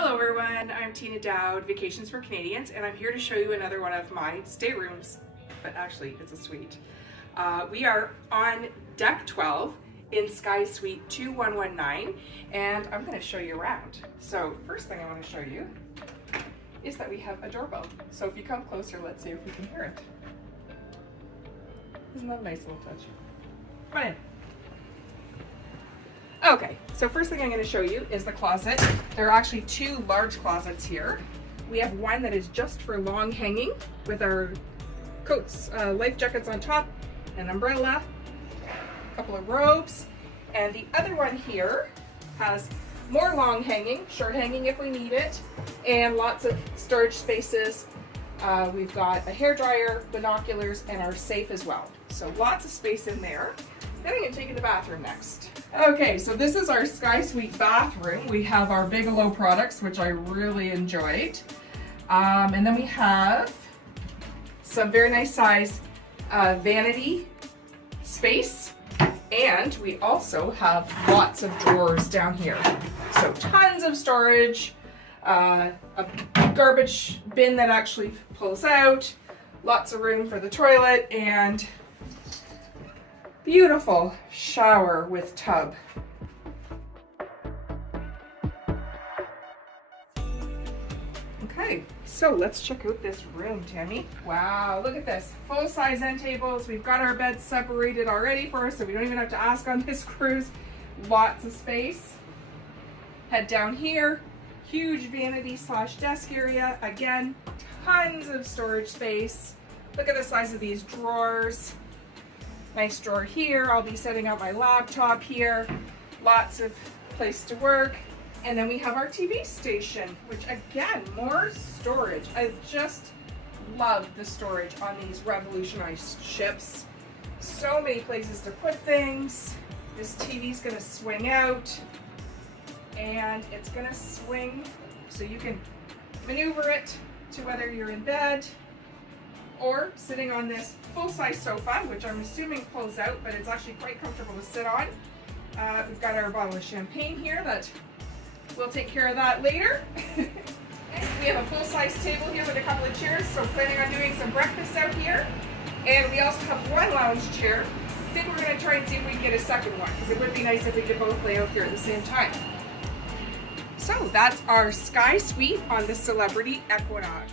Hello everyone, I'm Tina Dowd, Vacations for Canadians, and I'm here to show you another one of my staterooms, but actually it's a suite. We are on deck 12 in Sky Suite 2119, and I'm going to show you around. So first thing I want to show you is that we have a doorbell. So if you come closer, let's see if we can hear it. Isn't that a nice little touch? Come on in. Okay, so first thing I'm going to show you is the closet. There are actually two large closets here. We have one that is just for long hanging with our coats, life jackets on top, an umbrella, a couple of robes, and the other one here has more long hanging, short hanging if we need it, and lots of storage spaces. We've got a hairdryer, binoculars, and our safe as well. So lots of space in there. Then I'm going to take you to the bathroom next. Okay, so this is our Sky Suite bathroom. We have our Bigelow products, which I really enjoyed. And then we have some very nice size vanity space. And we also have lots of drawers down here. So tons of storage, a garbage bin that actually pulls out, lots of room for the toilet, and beautiful shower with tub. Okay, so let's check out this room, Tammy. Wow, look at this. Full-size end tables. We've got our beds separated already for us, so we don't even have to ask on this cruise. Lots of space. Head down here. Huge vanity slash desk area. Again, tons of storage space. Look at the size of these drawers. Nice drawer here. I'll be setting up my laptop here. Lots of place to work. And then we have our TV station, which again, more storage. I just love the storage on these revolutionized ships. So many places to put things. This TV's gonna swing out and it's gonna swing so you can maneuver it to whether you're in bed or sitting on this full-size sofa, which I'm assuming pulls out, but it's actually quite comfortable to sit on. We've got our bottle of champagne here that we'll take care of that later. We have a full-size table here with a couple of chairs, so planning on doing some breakfast out here. And we also have one lounge chair. I think we're gonna try and see if we can get a second one, because it would be nice if we could both lay out here at the same time. So that's our Sky Suite on the Celebrity Equinox.